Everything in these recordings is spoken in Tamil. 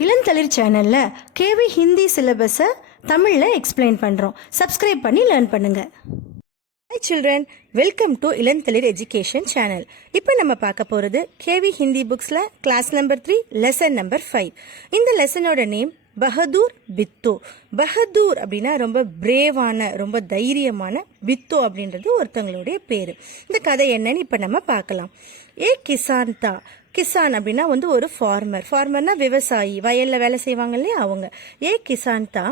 இளந்தளிர் சேனலில் கேவி ஹிந்தி சிலபஸை தமிழில் எக்ஸ்பிளைன் பண்ணுறோம். சப்ஸ்கிரைப் பண்ணி லேர்ன் பண்ணுங்கள். Hi children, welcome to Ilanthalir education channel. இப்போ நம்ம பார்க்க போகிறது கேவி ஹிந்தி புக்ஸில் கிளாஸ் நம்பர் 3 லெசன் நம்பர் 5. இந்த லெசனோட நேம் பஹதூர் பித்தோ. பஹதூர் அப்படின்னா ரொம்ப பிரேவான, ரொம்ப தைரியமான. பித்தோ அப்படின்றது ஒருத்தங்களுடைய பேர். இந்த கதை என்னன்னு இப்போ நம்ம பார்க்கலாம். கிசான் தா. கிசான் அப்படின்னா ஒரு ஃபார்மர்னா விவசாயி, வயல்ல வேலை செய்வாங்க இல்லையா அவங்க. கிசான் தா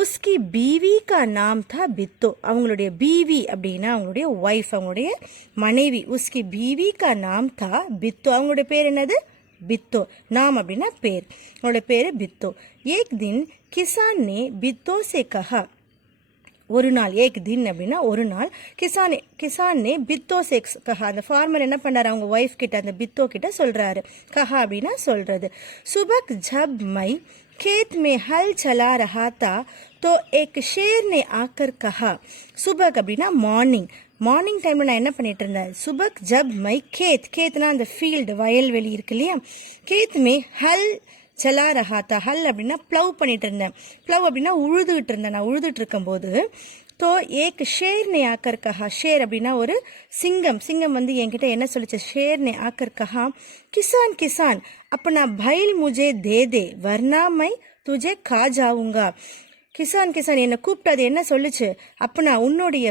உஸ்கி பீவி கா நாம் தா பித்தோ. அவங்களுடைய பீவி அப்படின்னா அவங்களுடைய ஒய்ஃப், அவங்களுடைய மனைவி. உஸ்கி பீவி கா நாம் தா பித்தோ. அவங்களுடைய பேர் என்னது? பித்தோ. நாம் அப்படின்னா பேர், அவங்களோட பேரு பித்தோ. ஏக் தின் கிசான் நே பித்தோ சே கஹா. ஒரு நாள், ஏக் தின் அப்படின்னா ஒரு நாள். கிசான் நே பித்தோ சே கஹா. அந்த ஃபார்மர் என்ன பண்ணாரு, அவங்க ஒய்ஃப் கிட்ட, அந்த பித்தோ கிட்ட சொல்றாரு. கஹா அப்படின்னா சொல்றது. சுபக் ஜப் மை खेत में हल चला रहा था तो एक शेर ने आकर कहा. सुबक அப்படின்னா மார்னிங் டைம்ல நான் என்ன பண்ணிட்டு இருந்தேன். சுபக் ஜப் மை கேத்னா அந்த ஃபீல்டு, வயல்வெளி இருக்கு இல்லையா. கேத் மே ஹல் சலா ரஹாத்தா. ஹல் அப்படின்னா ப்ளவ் பண்ணிட்டு இருந்தேன். ப்ளவ் அப்படின்னா உழுதுகிட்டு இருந்தேன். நான் உழுதுட்டு இருக்கும்போது தோ ஏக் ஷேர் நே ஆக்கர் கஹா. ஷேர் அப்படின்னா ஒரு சிங்கம் என்கிட்ட என்ன சொல்லிச்சு. ஷேர் நே ஆக்கர் கஹா கிசான் அப்பனா file Mujhe they they வர்னா my Tujhe கா ஜாவுங்கா. கிசான் என்னை கூப்பிட்டு அது என்ன சொல்லுச்சு. அப்பனா உன்னுடைய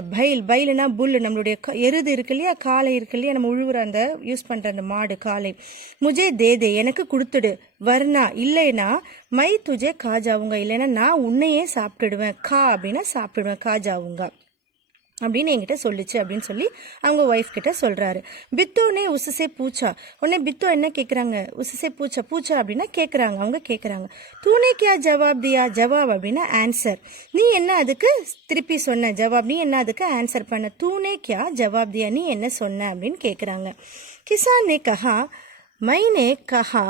பைல்னா புல், நம்மளுடைய எருது இருக்கு இல்லையா, காளை இருக்கு இல்லையா, நம்ம உழுவுற அந்த யூஸ் பண்ற அந்த மாடு காளை. முஜே தே தே எனக்கு கொடுத்துடு. வர்ணா இல்லைனா மை துஜே காஜாவுங்க, இல்லைன்னா நான் உன்னையே சாப்பிட்டுடுவேன். கா அப்படின்னா சாப்பிடுவேன், காஜாவுங்க அப்படின்னு என்கிட்ட சொல்லிச்சு அப்படின்னு சொல்லி அவங்க ஒய்ஃப் கிட்ட சொல்றாரு. பித்தோனே உசுசே பூச்சா. உடனே பித்தோ என்ன கேட்குறாங்க, உசுசே பூச்சா அப்படின்னா கேட்குறாங்க, அவங்க கேட்குறாங்க. தூனே கியா ஜவாப் தியா. ஜவாப் அப்படின்னா ஆன்சர். நீ என்ன அதுக்கு திருப்பி சொன்ன ஜவாப், நீ என்ன அதுக்கு ஆன்சர் பண்ண. தூனே கியா ஜவாப் தியா, நீ என்ன சொன்ன அப்படின்னு கேட்குறாங்க. கிசான் நே கஹா மைனே கஹா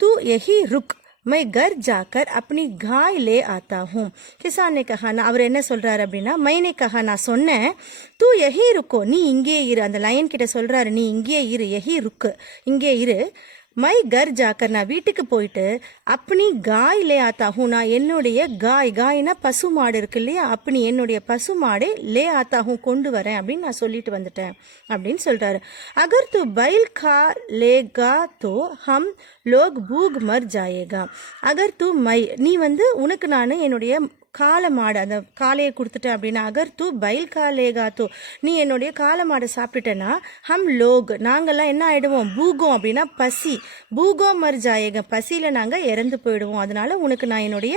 தூ யஹி ருக் मैं घर जाकर अपनी गाय ले आता हूँ. கிசான் கஹா, அவர் என்ன சொல்றாரு அப்படின்னா, மைனே கஹா நான் சொன்னேன், தூ யஹி ருக்கோ நீ இங்கே இரு. அந்த லயன் கிட்ட சொல்றாரு, நீ இங்கே இரு, யஹி ருக்கு இங்கே இரு. மை கர் ஜாக்கர் நான் வீட்டுக்கு போயிட்டு, அப்பனி காய் லே ஆத்தா ஹூ நான் என்னுடைய காய்னா பசு மாடு இருக்கு இல்லையா, அப்பனி என்னுடைய பசு மாடே லே ஆத்தா ஹூ கொண்டு வரேன் அப்படின்னு நான் சொல்லிட்டு வந்துட்டேன் அப்படின்னு சொல்றாரு. அகர் தூ பைல் கா லேகா தோ ஹம் லோக் பூக் மர் ஜாயேகா. அகர் தூ மை நீ உனக்கு நான் என்னுடைய காளை மாடு, அந்த காளையை கொடுத்துட்டேன் அப்படின்னா, அகர் தூ பைல் காலேகா தூ நீ என்னுடைய காளை மாடை சாப்பிட்டுட்டேன்னா, ஹம் லோக் நாங்கெல்லாம் என்ன ஆயிடுவோம், பூகோம் அப்படின்னா பசி, பூகோ மர் ஜாயேக பசியில நாங்க இறந்து போயிடுவோம். அதனால உனக்கு நான் என்னுடைய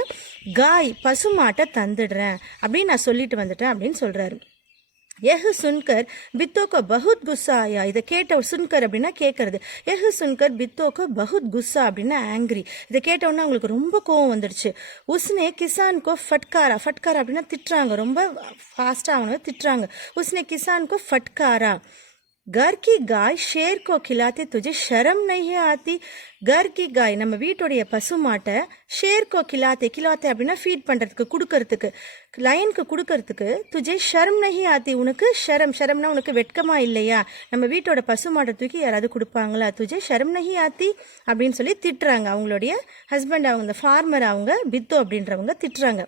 காய் பசு மாட்டை தந்துடுறேன் அப்படின்னு நான் சொல்லிட்டு வந்துட்டேன் அப்படின்னு சொல்றாரு. यह सुनकर बित्तो को बहुत गुस्सा आया. इதை கேட்ட சுன்கர் அப்படின்னா கேட்கறது. यह सुनकर बित्तो को बहुत गुस्सा அப்படின்னா ஆங்கிரி. இதை கேட்டவுடனே அவங்களுக்கு ரொம்ப கோவம் வந்துடுச்சு. உஸ்னே கிசான் கோ ஃபட்காரா அப்படின்னா திட்டுறாங்க, ரொம்ப ஃபாஸ்டா அவங்க திட்டுறாங்க. உஸ்னே கிசான் கோ ஃபட்காரா. घर की गाय शेर को खिलाते तुझे शर्म नहीं आती. घर की गाय நம்ம வீட்டுடைய பசு மாட்டை ஷேர் கோ கிலாத்தே அப்படின்னா ஃபீட் பண்றதுக்கு, கொடுக்கறதுக்கு, லயனுக்கு கொடுக்கறதுக்கு, துஜே ஷர்ம் நஹி ஆத்தி உனக்கு ஷரம்னா உனக்கு வெட்கமா இல்லையா, நம்ம வீட்டோட பசு மாட்டை தூக்கி யாராவது கொடுப்பாங்களா, துஜே ஷர்ம் நஹி ஆத்தி அப்படின்னு சொல்லி திட்டுறாங்க. அவங்களுடைய ஹஸ்பண்ட், அவங்க இந்த ஃபார்மர், அவங்க பித்தோ அப்படின்றவங்க திட்டுறாங்க.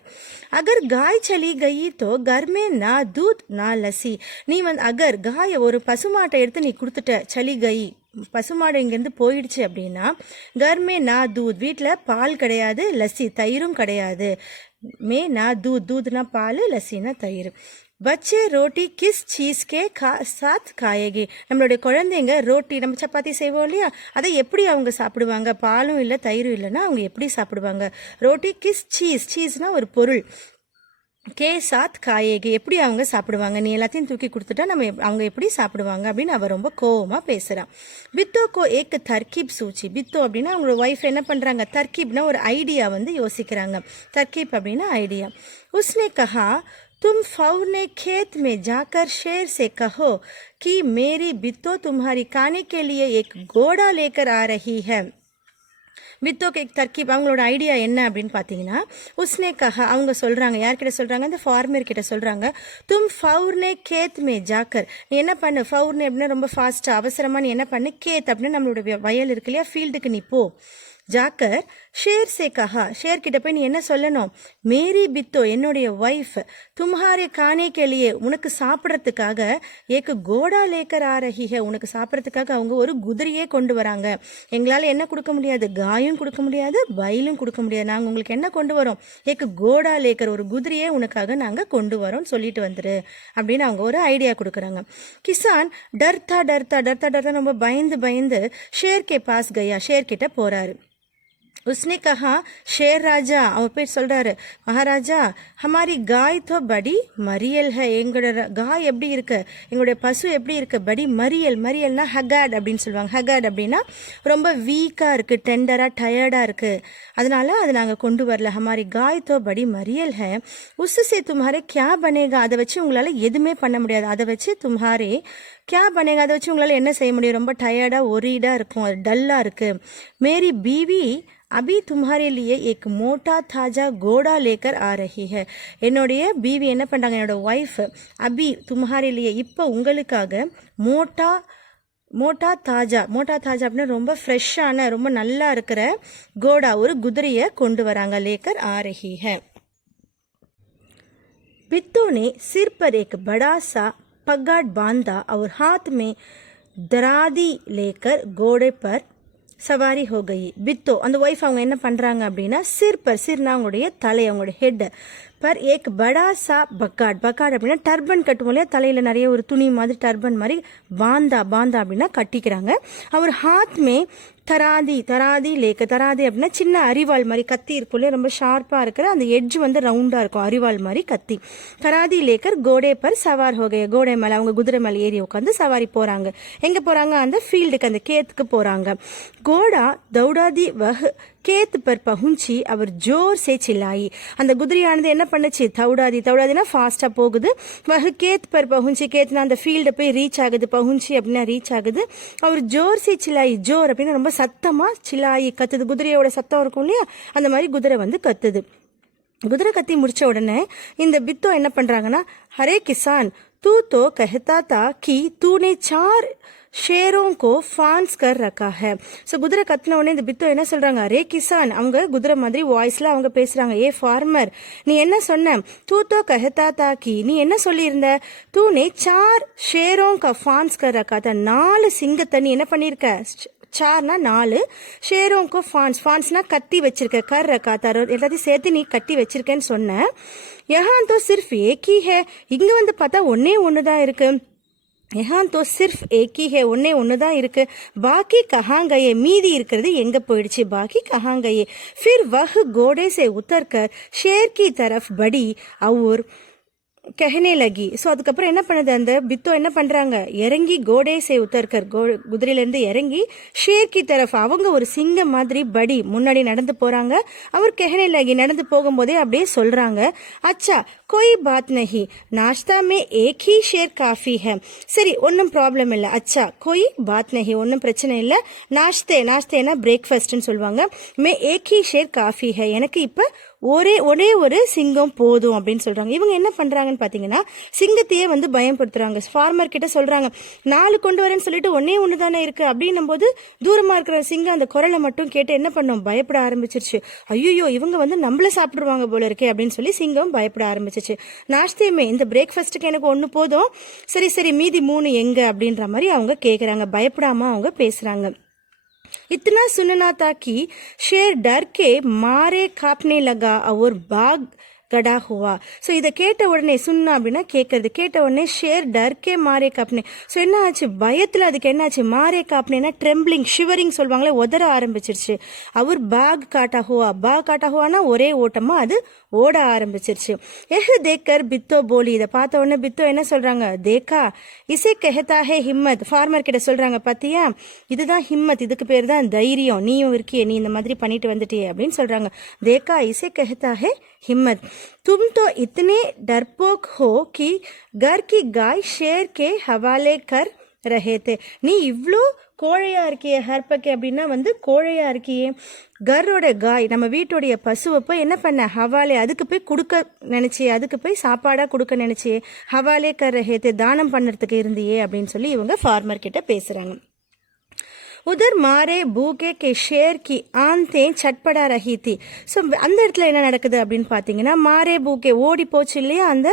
அகர் காய் சலி கயி தோ கர்மே நா தூத் நா லசி. நீ அகர் காய ஒரு பசுமாட்டை எடுத்து நீ கொடுத்துட்ட, சலி கயி பசுமாடு இங்கேருந்து போயிடுச்சு அப்படின்னா, கர்மே நா தூத் வீட்டில் பால் கிடையாது, லஸ்ஸி தயிரும் கிடையாது. மே நா தூத்னா பால், லஸ்ஸினா தயிர். பச்சே ரோட்டி கிஸ் சீஸ் கே சாத் காயகி. நம்மளுடைய குழந்தைங்க ரோட்டி, நம்ம சப்பாத்தி செய்வோம் இல்லையா, அதை எப்படி அவங்க சாப்பிடுவாங்க, பாலும் இல்லை தயிரும் இல்லைன்னா அவங்க எப்படி சாப்பிடுவாங்க. ரோட்டி கிஸ் சீஸ்னா ஒரு பொருள், கே சாத் காயேகி எப்படி அவங்க சாப்பிடுவாங்க, நீ எல்லாத்தையும் தூக்கி கொடுத்துட்டா நம்ம அவங்க எப்படி சாப்பிடுவாங்க அப்படின்னு அவ ரொம்ப கோவமா பேசுறான். பித்தோ கோ ஏக் தர்கீப் சூச்சி. பித்தோ அப்படின்னா அவங்களோட ஒய்ஃப் என்ன பண்றாங்க, தர்கீப்னா ஒரு ஐடியா யோசிக்கிறாங்க. தர்கீப் அப்படின்னா ஐடியா. உஸ்னே கஹா तुम फौर ने खेत में जाकर शेर से कहो कि मेरी बित्तो तुम्हारी खाने के लिए एक घोड़ा लेकर आ रही है. வித்தோக்கு தர்கீப் அவங்களோட ஐடியா என்ன அப்படின்னு பார்த்தீங்கன்னா, உஸ்னே கஹா அவங்க சொல்றாங்க, யார்கிட்ட சொல்றாங்க, அந்த ஃபார்மர் கிட்ட சொல்றாங்க. தும் ஃபவுர்னே கேத் மே ஜாக்கர் நீ என்ன பண்ணு, ஃபவுர்னே அப்படின்னா ரொம்ப ஃபாஸ்டா அவசரமா நீ என்ன பண்ணு, கேத் அப்படின்னு நம்மளோட வயல் இருக்கு இல்லையா, ஃபீல்டுக்கு நீ போ. जाकर शेर से कहा, शेर கிட்ட போய் நீ என்ன சொல்லணும், மேரி பித்தோ என்னுடைய வைஃப் तुम्हारे खाने के लिए உனக்கு சாப்பிடறதுக்காக ஏக்கு கோடா லேக்கர் ஆ ரஹி ஹை, உனக்கு சாப்பிடறதுக்காக அவங்க ஒரு குதிரையே கொண்டு வராங்க. எங்களால என்ன கொடுக்க முடியாது, காயும் கொடுக்க முடியாது, பயிலும் கொடுக்க முடியாது. நாங்க உங்களுக்கு என்ன கொண்டு வரோம், ஏக்கு கோடா லேக்கர், ஒரு குதிரையே உனக்காக நாங்க கொண்டு வரோம் சொல்லிட்டு வந்துரு அப்படின்னு அவங்க ஒரு ஐடியா கொடுக்குறாங்க. கிசான் டர்தா டர்தா டர்தா டர்தா ரொம்ப பயந்து பயந்து ஷேர் கே பாஸ் கயா, ஷேர் கிட்ட போறாரு. उसने कहा शेर राजा, அவர் போய் சொல்றாரு, மகாராஜா हमारी गाय तो बड़ी मरियल है, எங்களோட காய் எப்படி இருக்கு, எங்களுடைய பசு எப்படி இருக்கு, படி மரியல், மரியல்னா ஹகாட் அப்படின்னு சொல்லுவாங்க. ஹகாட் அப்படின்னா ரொம்ப வீக்கா இருக்கு, டெண்டரா டயர்டா இருக்கு, அதனால அது நாங்க கொண்டு வரல. हमारी गाय तो बड़ी मरियल है, उससे तुम्हारे क्या बनेगा, அதை வச்சு உங்களால எதுவுமே பண்ண முடியாது. அதை வச்சு तुम्हारे क्या बनेगा, அதை வச்சு உங்களால என்ன செய்ய முடியும், ரொம்ப டயர்டா ஒரீடா இருக்கும், அது டல்லா இருக்கு. मेरी बीवी अभी तुम्हारे लिए एक मोटा ताजा घोड़ा लेकर आ रही है, என்னுடைய பீவி என்ன பண்றாங்க, என்னோட ஒய்ஃப் அபி தும்ஹாரே லியே இப்போ உங்களுக்காக மோட்டா மோட்டா தாஜா, மோட்டா தாஜா அப்படின்னா ரொம்ப ஃப்ரெஷ்ஷான ரொம்ப நல்லா இருக்கிற கோடா ஒரு குதிரையை கொண்டு வராங்க. லேக்கர் ஆ ரஹி है. बिट्टू ने सिर पर एक बड़ा सा पगाड़ बांधा और हाथ में दरादी लेकर घोड़े पर சவாரி ஹோ கயி. பித்தோ அந்த ஒய்ஃப் அவங்க என்ன பண்றாங்க அப்படின்னா, சிர் பர், சிர்னா அவங்களுடைய தலை, அவங்களுடைய ஹெட், பர் ஏக் படா சா பக்காட், பக்காட் அப்படின்னா டர்பன் கட்டுவோம் இல்லையா, தலையில நிறைய ஒரு துணி மாதிரி டர்பன் மாதிரி, பாந்தா, பாந்தா அப்படின்னா கட்டிக்கிறாங்க. அவர் ஹாத் மே தராதி, தராதி லேக்க, தராதி அப்படின்னா சின்ன அரிவாள் மாதிரி கத்தி இருக்கும் இல்லையா, ரொம்ப ஷார்ப்பா இருக்கிற அந்த எட்ஜ் வந்து ரவுண்டா இருக்கும், அரிவாள் மாதிரி கத்தி. தராதி லேக்கர் கோடே பர் சவார் ஹோகைய, கோடை மேல அவங்க குதிரை மேல ஏறி உட்காந்து சவாரி போறாங்க. எங்க போறாங்க, அந்த ஃபீல்டுக்கு, அந்த கேத்துக்கு போறாங்க. கோடா தௌடாதி வஹ் கேத் பர் பहुंची அவர் ஜோர் சே சில்லாயி, அந்த குதிரையானது என்ன பண்ணுச்சு, தௌடாதி, தௌடாதினா ஃபாஸ்டா போகுது, வஹ் கேத் பர் பहुंची, கேத்னா அந்த ஃபீல்ட போய் ரீச் ஆகுது, பहुंची அப்படின்னா ரீச் ஆகுது. அவர் ஜோர் சே சில்லாயி, ஜோர் அப்படின்னா ரொம்ப சத்தமா, சில்லாயி கத்துது, குதிரையோட சத்தம் இருக்கும் இல்லையா, அந்த மாதிரி குதிரை வந்து கத்துது. குதிரை கத்தி முடிச்ச உடனே இந்த பித்தோ என்ன பண்றாங்கன்னா, ஹரே கிசான் तू तो कहता था कि तूने 4 ஷேரோं को ஃபான்ஸ் கர் ரக்கா ஹை. ஸோ குதிரை கத்தின உடனே இந்த பித்தோ என்ன சொல்றாங்க, அரே கிசான், அவங்க குதிரை மாதிரி வாய்ஸ்ல அவங்க பேசுறாங்க, ஏ ஃபார்மர் நீ என்ன சொன்ன, தூ தோ கஹதா தா கி, நீ என்ன சொல்லியிருந்த, தூனே 4 ஷேரோं का ஃபான்ஸ் கர் ரக்கா தா, 4 சிங்கத்தை நீ என்ன பண்ணிருக்க, 4னா 4, ஷேரோं को ஃபான்ஸ், ஃபான்ஸ்னா கட்டி வச்சிருக்க, கர் ரக்கா தா எல்லாத்தையும் சேர்த்து நீ கட்டி வச்சிருக்கேன்னு சொன்ன. யஹான் தோ சிர்ஃப் ஏக் ஹி ஹை, இங்க வந்து பார்த்தா ஒன்னே ஒண்ணுதான் இருக்கு. यहाँ तो सिर्फ एक ही है, ஒன்னே ஒண்ணுதான் இருக்கு. பாக்கி कहाँ गए, மீதி இருக்கிறது எங்க போயிடுச்சு, பாக்கி कहाँ गए. फिर वह घोड़े से उतरकर शेर की तरफ बढ़ी और कहने लगी. ஸோ அதுக்கப்புறம் என்ன பண்ணுது, அந்த பித்தோ என்ன பண்றாங்க, இறங்கி கோடே சே உத்தர்கர், குதிரையில இருந்து இறங்கி ஷேர் கி தரஃப், அவங்க ஒரு சிங்கம் மாதிரி படி முன்னாடி நடந்து போறாங்க. அவர் கஹனே லகி, நடந்து போகும்போதே அப்படியே சொல்றாங்க, அச்சா कोई बात नहीं, नाश्ता में एक ही शेर काफी है. சரி ஒன்றும் ப்ராப்ளம் இல்லை, அச்சா कोई बात नहीं, ஒன்றும் பிரச்சனை இல்லை. நாஷ்தே, நாஷ்தேனா பிரேக்ஃபாஸ்ட்னு சொல்லுவாங்க. மே ஏக் ஹி ஷேர் காஃபி ஹை, எனக்கு இப்ப ஒரே ஒரு சிங்கம் போதும் அப்படின்னு சொல்றாங்க. இவங்க என்ன பண்றாங்கன்னு பாத்தீங்கன்னா, சிங்கத்தையே வந்து பயன்படுத்துறாங்க. ஃபார்மர் கிட்ட சொல்றாங்க, 4 கொண்டு வரேன்னு சொல்லிட்டு ஒன்னே ஒண்ணு தானே இருக்கு அப்படின்னும் போது, தூரமா இருக்கிற சிங்கம் அந்த குரலை மட்டும் கேட்டு என்ன பண்ணும், பயப்பட ஆரம்பிச்சிருச்சு. ஐயோ இவங்க வந்து நம்மள சாப்பிடுவாங்க போல இருக்கே அப்படின்னு சொல்லி சிங்கம் பயப்பட ஆரம்பிச்சிருச்சு. நாஷ்தேமே, இந்த பிரேக்ஃபாஸ்ட்டுக்கு எனக்கு 1 போதும், சரி சரி மீதி 3 எங்க அப்படின்ற மாதிரி அவங்க கேக்குறாங்க, பயப்படாம அவங்க பேசுறாங்க. इतना सुनना था कि शेर डर के मारे कांपने लगा और भाग கடா ஹுவா. ஸோ இதை கேட்ட உடனே, சுன்னா அப்படின்னா கேட்கறது, கேட்ட உடனே ஷேர் டர்கே மாரே காப்னே. ஸோ என்ன ஆச்சு, பயத்தில் அதுக்கு என்ன ஆச்சு, மாரே காப்னேனா ட்ரெம்பிளிங், ஷிவரிங் சொல்லுவாங்களே, உதற ஆரம்பிச்சிருச்சு. அவர் பாக் காட்டா ஹுவா, பாக் காட்டா ஹுவானா ஒரே ஓட்டமா அது ஓட ஆரம்பிச்சிருச்சு. எஹ் தேக்கர் பித்தோ போலி, இதை பார்த்த உடனே பித்தோ என்ன சொல்றாங்க, தேக்கா இசை கெஹதா ஹே ஹிம்மத், ஃபார்மர் கிட்ட சொல்றாங்க, பாத்தியா இதுதான் ஹிம்மத், இதுக்கு பேர் தான் தைரியம், நீயும் இருக்கியே, நீ இந்த மாதிரி பண்ணிட்டு வந்துட்டியே அப்படின்னு சொல்றாங்க. தேக்கா இசை கெஹதா ஹே हिम्मत, तुम तो इतने डरपोक हो कि घर की गाय शेर के हवाले कर रहे थे. நீ இவ்ளோ கோழையா இருக்கியே, ஹர்பக்கே அப்படின்னா வந்து கோழையா இருக்கியே, கரோட காய் நம்ம வீட்டுடைய பசுவை போய் என்ன பண்ண, ஹவாலே அதுக்கு போய் கொடுக்க நினைச்சியே, அதுக்கு போய் சாப்பாடா கொடுக்க நினைச்சியே, ஹவாலே கர் ரஹே தே தானம் பண்ணுறதுக்கு இருந்தியே அப்படின்னு சொல்லி இவங்க ஃபார்மர் கிட்ட பேசுறாங்க. உதர் மாரே பூகே கே ஷேர் கி ஆந்தே சட்படா ரஹி தி. ஸோ அந்த இடத்துல என்ன நடக்குது அப்படின்னு பார்த்தீங்கன்னா, மாரே பூகே ஓடி போச்சு இல்லையா அந்த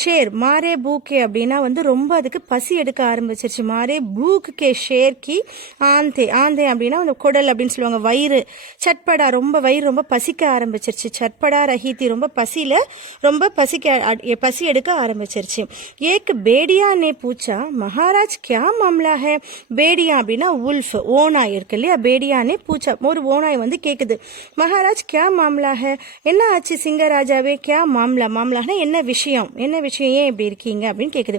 ஷேர், மாரே பூக்கே அப்படின்னா வந்து ரொம்ப அதுக்கு பசி எடுக்க ஆரம்பிச்சிருச்சு. மாரே பூக் கே ஷேர் கி ஆந்தே, ஆந்தே அப்படின்னா அந்த குடல் அப்படின்னு சொல்லுவாங்க, வயிறு. சட்படா ரொம்ப வயிறு ரொம்ப பசிக்க ஆரம்பிச்சிருச்சு. சட்படா ரஹீத்தி ரொம்ப பசியில ரொம்ப பசி எடுக்க ஆரம்பிச்சிருச்சு. ஏக் பேடியா நே பூச்சா மகாராஜ் கியா மாம்லா ஹே. பேடியா அப்படின்னா உல்ஃப், ஓனாய் இருக்கு இல்லையா, பேடியானே பூச்சா ஒரு ஓனாய் வந்து கேக்குது, மகாராஜ் கியா மாம்லா ஹே, என்ன ஆச்சு சிங்கராஜாவே, கியா மாம்லா, மாம்லானா என்ன விஷயம், என்ன விஷயம், ஏன் இப்படி இருக்கீங்க அப்படின்னு கேக்குது.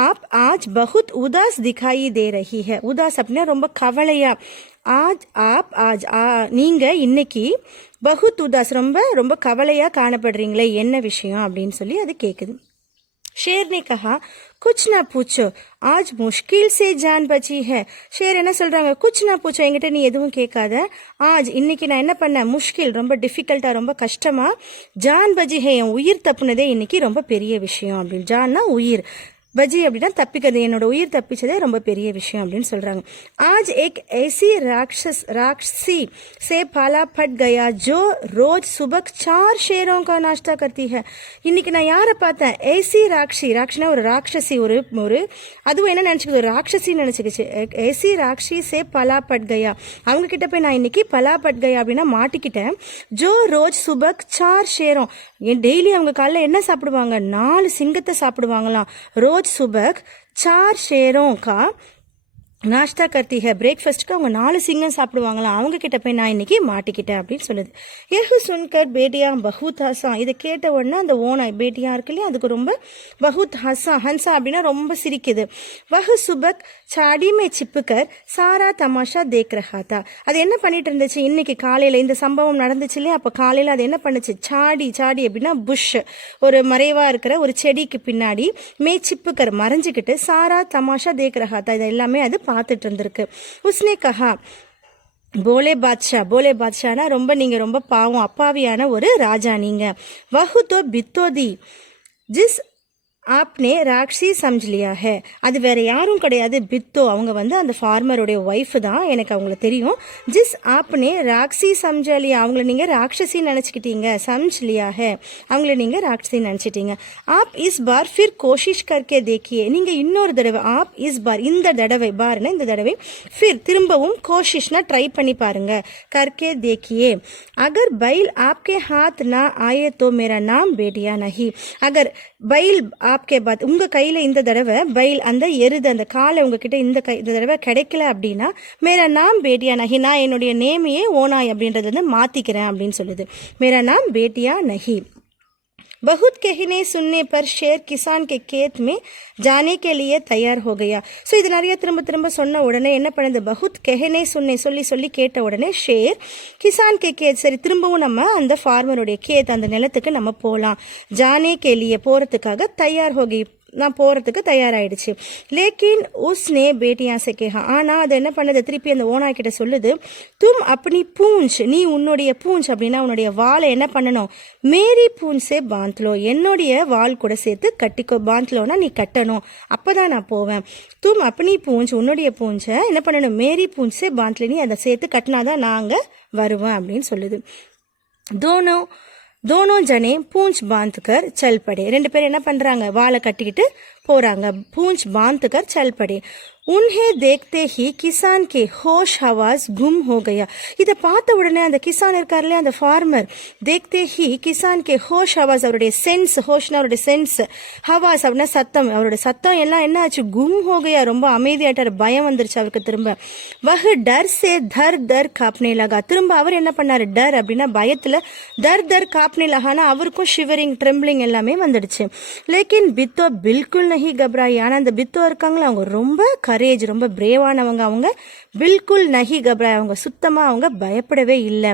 आप आज बहुत उदास दिखाई दे रही है. उदास அப்படின்னா ரொம்ப கவலையா. आज நீங்க இன்னைக்கு பகுத் உதாஸ் ரொம்ப ரொம்ப கவலையா காணப்படுறீங்களே, என்ன விஷயம் அப்படின்னு சொல்லி அது கேக்குது. शेर ने कहा कुछ ना पूछो आज मुश्किल से जान बची है. शेर என்ன சொல்றாங்க, குச் ना पूछो, என்கிட்ட நீ எதுவும் கேட்காத, ஆஜ் இன்னைக்கு நான் என்ன பண்ணேன், முஷ்கில் ரொம்ப டிஃபிகல்ட்டா ரொம்ப கஷ்டமா, ஜான் பஜி ஹே என் உயிர் தப்புனதே இன்னைக்கு ரொம்ப பெரிய விஷயம் அப்படின்னு. ஜான்னா உயிர், பஜி அப்படின்னா தப்பிக்கிறது, என்னோட உயிர் தப்பிச்சதே ரொம்ப பெரிய விஷயம் அப்படின்னு சொல்றாங்க. ஆஜ் ஏக் ऐसी राक्षसी से पाला फट गया जो रोज सुबह 4 शेरों का नाश्ता करती है. இன்னைக்கு நான் யாரை பார்த்தேன், ஏசி ராக்ஷினா ஒரு ராட்சசி, ஒரு அதுவும் என்ன நினைச்சுக்குது, ஒரு ராட்சசி நினைச்சுக்கிச்சு. ஏசி ராக்ஷி சே பலா பட் கயா, அவங்க கிட்ட போய் நான் இன்னைக்கு பலா பட் கயா அப்படின்னா மாட்டிக்கிட்டேன். ஜோ ரோஜ் சுபக் 4 ஷேரோं, டெய்லி அவங்க காலைல என்ன சாப்பிடுவாங்க, 4 சிங்கத்தை சாப்பிடுவாங்களாம். ரோஜ் सुबह 4 शेरों का நாஷ்டா கர்த்தி ஹே, பிரேக்ஃபாஸ்ட்டுக்கு அவங்க 4 சிங்கம் சாப்பிடுவாங்களாம். அவங்க கிட்ட போய் நான் இன்னைக்கு மாட்டிக்கிட்டேன் அப்படின்னு சொல்லுது. எஹு சுன்கர் பேட்டியா பஹுத் ஹசா, இதை கேட்ட உடனே அந்த ஓனாய் பேட்டியா இருக்கு இல்லையா, அதுக்கு ரொம்ப பஹுத் ஹசா, ஹன்சா அப்படின்னா ரொம்ப சிரிக்குது. வஹு சுபக் சாடி மே சிப்புக்கர் சாரா தமாஷா தேக் ரஹா தா. அது என்ன பண்ணிட்டு இருந்துச்சு, இன்னைக்கு காலையில இந்த சம்பவம் நடந்துச்சு இல்லையா, அப்ப காலையில அது என்ன பண்ணுச்சு, சாடி அப்படின்னா புஷ், ஒரு மறைவா இருக்கிற ஒரு செடிக்கு பின்னாடி, மே சிப்புக்கர் மறைஞ்சுக்கிட்டு, சாரா தமாஷா தேக் ரஹா தா, இது எல்லாமே அது பார்த்துட்டு இருந்திருக்கு. உஸ்னே கஹா போலே பாத்ஷானா ரொம்ப நீங்க ரொம்ப பாவம் அப்பாவியான ஒரு ராஜா நீங்க. வஹு தோ பித்தோதி ஜிஸ் ஆப்னே ராக்ஷி சம்ஜ்லியா ஹே, அது வேற யாரும் கிடையாது, பித்தோ, அவங்க வந்து அந்த ஃபார்மருடைய ஒய்ஃப் தான், எனக்கு அவங்கள தெரியும். ஜிஸ் ஆப்னே ராக்ஷி சம்ஜலியா, அவங்கள நீங்க ராட்சசி நினைச்சுக்கிட்டீங்க, சம்ஜ்லியா ஹே அவங்கள நீங்க ராட்சசி நினைச்சிட்டீங்க. ஆப் இஸ் பார் ஃபிர் கோஷிஷ் கர்க்கே தேக்கியே, நீங்க இன்னொரு தடவை, ஆப் இஸ் பார் இந்த தடவை, பார்னா இந்த தடவை, ஃபிர் திரும்பவும், கோஷிஷ்னா ட்ரை பண்ணி பாருங்க, கர்க்கே தேக்கியே. அகர் பைல் ஆப்கே ஹாத் நா ஆயே தோ மேரா நாம் பேட்டியா நஹி. அகர் பைல் ஆப்கே பாத், உங்க கையில இந்த தடவை பைல் அந்த எருது அந்த காலை உங்ககிட்ட இந்த தடவை கிடைக்கல அப்படின்னா, மேரா நாம் பேட்டியா நஹி, நான் என்னுடைய நேமையே ஓனாய் அப்படின்றது வந்து மாத்திக்கிறேன் அப்படின்னு சொல்லுது. மேரா நாம் பேட்டியா நஹி. बहुत कहने सुनने पर शेर किसान के खेत में जाने के लिए तैयार हो गया. ஸோ இது நிறைய திரும்ப சொன்ன உடனே என்ன பண்ணுது, பகுத் கெஹனே சுன்னே சொல்லி கேட்ட உடனே ஷேர் கிசான் கே கேத், சரி திரும்பவும் நம்ம அந்த ஃபார்மருடைய கேத் அந்த நிலத்துக்கு நம்ம போகலாம், ஜானே கே லியே போறதுக்காக தயார் ஹோகி, நான் போறதுக்கு தயாராயிடுச்சு. லேக்கின் உஸ்னே பேட்டியா சே கேஹா, ஆனா அது என்ன பண்ணுது, திருப்பி அந்த ஓனாய் கிட்ட சொல்லுது, தும் அப்படி பூஞ்ச், நீ உன்னுடைய பூஞ்ச் அப்படின்னா உன்னுடைய வாளை என்ன பண்ணணும், மேரி பூஞ்ச் சே பாந்த்லோ, என்னுடைய வால் கூட சேர்த்து கட்டிக்கோ, பாந்த்லோனா நீ கட்டணும், அப்பதான் நான் போவேன். தும் அப்படி பூஞ்ச், உன்னுடைய பூஞ்சை என்ன பண்ணணும், மேரி பூஞ்ச் சே பாந்த்ல, நீ அதை சேர்த்து கட்டினாதான் நாங்க வருவேன் அப்படின்னு சொல்லுது. दोनों जने पूंछ बांध कर चल पड़े. 2 பேர் என்ன பண்றாங்க, வாளை கட்டிக்கிட்டு போறாங்க. பூஞ்ச் बांध कर चल पड़े. उन्हें देखते ही किसान के होश हवास गुम हो गया. இதை பார்த்த உடனே அந்த கிசான் இருக்காருல்ல, அந்த ஃபார்மர், देखते ही கிசான் के होश हवास, அவருடைய சென்ஸ், ஹோஷ்னா அவருடைய சென்ஸ், ஹவாஸ் அப்படின்னா சத்தம், அவருடைய சத்தம் எல்லாம் என்ன ஆச்சு, गुम हो गया, ரொம்ப அமைதியாட்டார், பயம் வந்துருச்சு அவருக்கு திரும்ப. वह डर से दर कांपने लगा. திரும்ப அவர் என்ன பண்ணாரு, டர் அப்படின்னா பயத்துல, दर कांपने लगाना அவருக்கும் ஷிவரிங் ட்ரெம்பிளிங் எல்லாமே வந்துடுச்சு. लेकिन बित्तो बिल्कुल नहीं घबराई. ஆனா அந்த பித்தோ இருக்காங்களா, அவங்க ரொம்ப கரேஜ், ரொம்ப பிரேவானவங்க, அவங்க பில்குல் நஹி கபராய், அவங்க சுத்தமா அவங்க பயப்படவே இல்லை.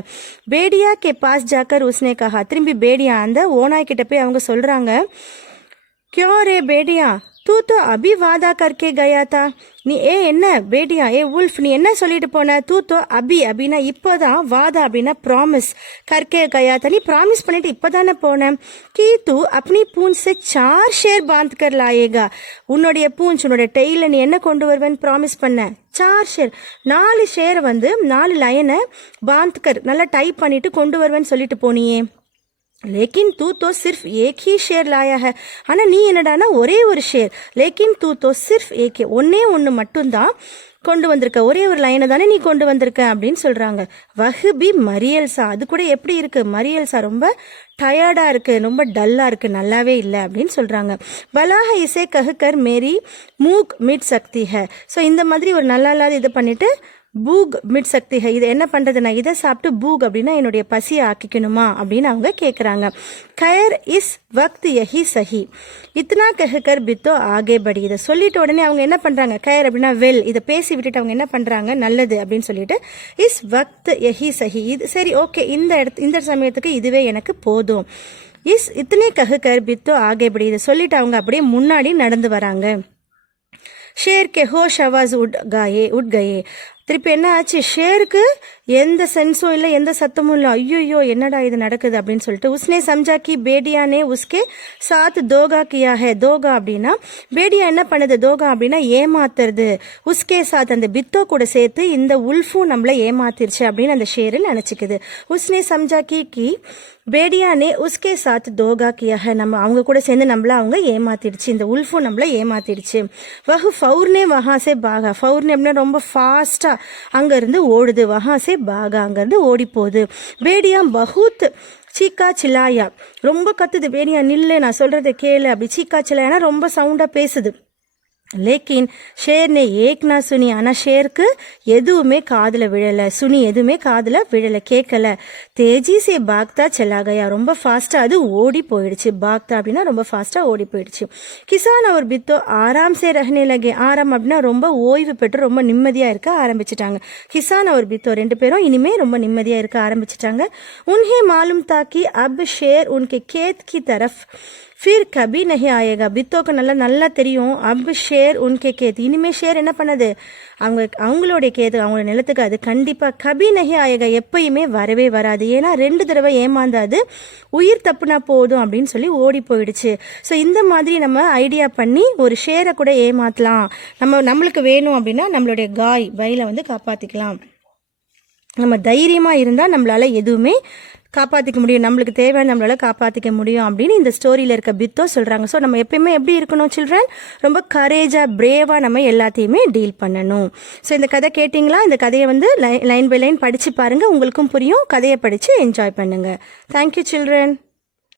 பேடியா கே பாஸ் ஜாக்கர் உஸ்னே கஹா, திரும்பி பேடியா அந்த ஓனாய் கிட்ட போய் அவங்க சொல்றாங்க, क्यों रे बेडिया तू तो अभी वादा करके गया था நீ என்ன பேட்டியா உல்ஃப் நீ என்ன சொல்லிட்டு போன தூ தோ அபி அப்படின்னா இப்போதான் வாதா அப்படின்னா ப்ராமிஸ் கர்க்கே கயாத்தா நீ ப்ராமிஸ் பண்ணிட்டு இப்போதானே போனேன் கீ தூ அப்பனி பூஞ்ச் சே 4 ஷேர் பாந்த் கர் லாயேகா உன்னுடைய பூஞ்ச் உன்னோட டெய்ல நீ என்ன கொண்டு வருவேன்னு ப்ராமிஸ் பண்ண 4 ஷேர் 4 ஷேர் வந்து 4 லைனை பாந்த் கர் நல்லா டைப் பண்ணிட்டு கொண்டு வருவேன்னு சொல்லிட்டு போனியே लेकिन तू तो सिर्फ एक ही शेर लाया है ஆனா நீ என்னடானா ஒரே ஒரு ஷேர் लेकिन तू तो सिर्फ एक ஒன்னே ஒன்னு மட்டும் தான் கொண்டு வந்திருக்க ஒரே ஒரு லைனை தானே நீ கொண்டு வந்திருக்க அப்படின்னு சொல்றாங்க வஹ்பி மரியல்சா அது கூட எப்படி இருக்கு மரியல்சா ரொம்ப டயர்டா இருக்கு ரொம்ப டல்லா இருக்கு நல்லாவே இல்லை அப்படின்னு சொல்றாங்க பலாஹ இசே கஹ்கர் மேரி மூக் மிட் சக்தி ஹை ஸோ இந்த மாதிரி ஒரு நல்லா இல்லாத இது பண்ணிட்டு பூக் மிட் சக்தி ஹை இது என்ன பண்றது நான் இதை சாப்பிட்டு பூக் அப்படின்னா என்னுடைய பசியை ஆக்கிக்கணுமா அப்படின்னு அவங்க கேட்குறாங்க கயர் இஸ் வக்த் யஹி சஹி இத்தனா கஹ்கர் பித்தோ ஆகே படி இதை சொல்லிட்டு உடனே அவங்க என்ன பண்றாங்க கயர் அப்படின்னா வெல் இதை பேசி விட்டுட்டு அவங்க என்ன பண்றாங்க நல்லது அப்படின்னு சொல்லிட்டு இஸ் வக்த் யஹி சஹி இது சரி ஓகே இந்த சமயத்துக்கு இதுவே எனக்கு போதும் இஸ் இத்தனை கஹ்கர் பித்தோ ஆகே படி இதை சொல்லிட்டு அவங்க அப்படியே முன்னாடி நடந்து வராங்க ஷேர் கே ஹோஷ் ஆவாஸ் உட் கயே திருப்பி என்ன ஆச்சு ஷேருக்கு எந்த சென்ஸும் இல்லை எந்த சத்தமும் இல்லை ஐயோ என்னடா இது நடக்குது அப்படின்னு சொல்லிட்டு உஸ்னே சம்ஜா கி பேடியானே உஸ்கே சாத் தோகா கியா ஹே தோகா அப்படின்னா பேடியா என்ன பண்ணுது தோகா அப்படின்னா ஏமாத்துறது உஸ்கே சாத் அந்த பித்தோ கூட சேர்த்து இந்த உல்ஃபும் நம்மள ஏமாத்திருச்சு அப்படின்னு அந்த ஷேரு நினைச்சுக்குது உஸ்னே சம்ஜா கி பேடியானே உஸ்கே சாத் தோகா கியா ஹே நம்ம அவங்க கூட சேர்ந்து நம்மள அவங்க ஏமாத்திடுச்சு இந்த உல்ஃபும் நம்மள ஏமாத்திடுச்சு வஹு ஃபௌர்னே வஹாசே பாகா ஃபௌர்னே அப்படின்னா ரொம்ப ஃபாஸ்டா அங்க இருந்து ஓடுது வஹாசே பாகா அங்க இருந்து ஓடி போகுது பேடியா பஹூத் சீக்கா சிலாயா ரொம்ப கத்துது பேடியா நில்லு நான் சொல்றதை கேளு அப்படி சீக்கா சிலாயானா ரொம்ப சவுண்டா பேசுது லேக்கின் ஷேர் நே ஏக்னா சுனி ஆனா ஷேருக்கு எதுவுமே காதுல விழல சுனி எதுவுமே காதுல விழல கேட்கல தேஜி சே பாக்தா செல்லாகையா ரொம்ப ஃபாஸ்டா அது ஓடி போயிடுச்சு பாக்தா அப்படின்னா ரொம்ப ஃபாஸ்டா ஓடி போயிடுச்சு கிசான் அவர் பித்தோ ஆராம் சே ரஹ்னே லகே ஆராம் அப்படின்னா ரொம்ப ஓய்வு பெற்று ரொம்ப நிம்மதியா இருக்க ஆரம்பிச்சிட்டாங்க கிசான் அவர் பித்தோ ரெண்டு பேரும் இனிமே ரொம்ப நிம்மதியா இருக்க ஆரம்பிச்சிட்டாங்க உன்ஹே மாலும் தாக்கி அப் ஷேர் உன்கே கேத் கி தரஃப் फिर कभी नहीं आएगा பித்தோக்கு நல்லா தெரியும் அப் ஷேர் உன்கே கேத் இனிமே ஷேர் என்ன பண்ணது அவங்களுடைய கேது அவங்களோட நிலத்துக்கு அது கண்டிப்பா கபி நஹி ஆயேகா எப்பயுமே வரவே வராது ஏன்னா 2 தடவை ஏமாந்தாது உயிர் தப்புனா போதும் அப்படின்னு சொல்லி ஓடி போயிடுச்சு ஸோ இந்த மாதிரி நம்ம ஐடியா பண்ணி ஒரு ஷேரை கூட ஏமாத்தலாம் நம்மளுக்கு வேணும் அப்படின்னா நம்மளுடைய பையில வந்து காப்பாத்திக்கலாம் நம்ம தைரியமா இருந்தா நம்மளால எதுவுமே காப்பாற்றிக்க முடியும் நம்மளுக்கு தேவையான நம்மளால காப்பாற்றிக்க முடியும் அப்படின்னு இந்த ஸ்டோரியில் இருக்க பித்தோ சொல்கிறாங்க ஸோ நம்ம எப்பயுமே எப்படி இருக்கணும் சில்ட்ரன் ரொம்ப கரேஜாக பிரேவாக நம்ம எல்லாத்தையுமே டீல் பண்ணணும் ஸோ இந்த கதை கேட்டிங்களா இந்த கதையை வந்து லைன் பை லைன் படித்து பாருங்கள் உங்களுக்கும் புரியும் கதையை படித்து என்ஜாய் பண்ணுங்கள் தேங்க்யூ சில்ட்ரன்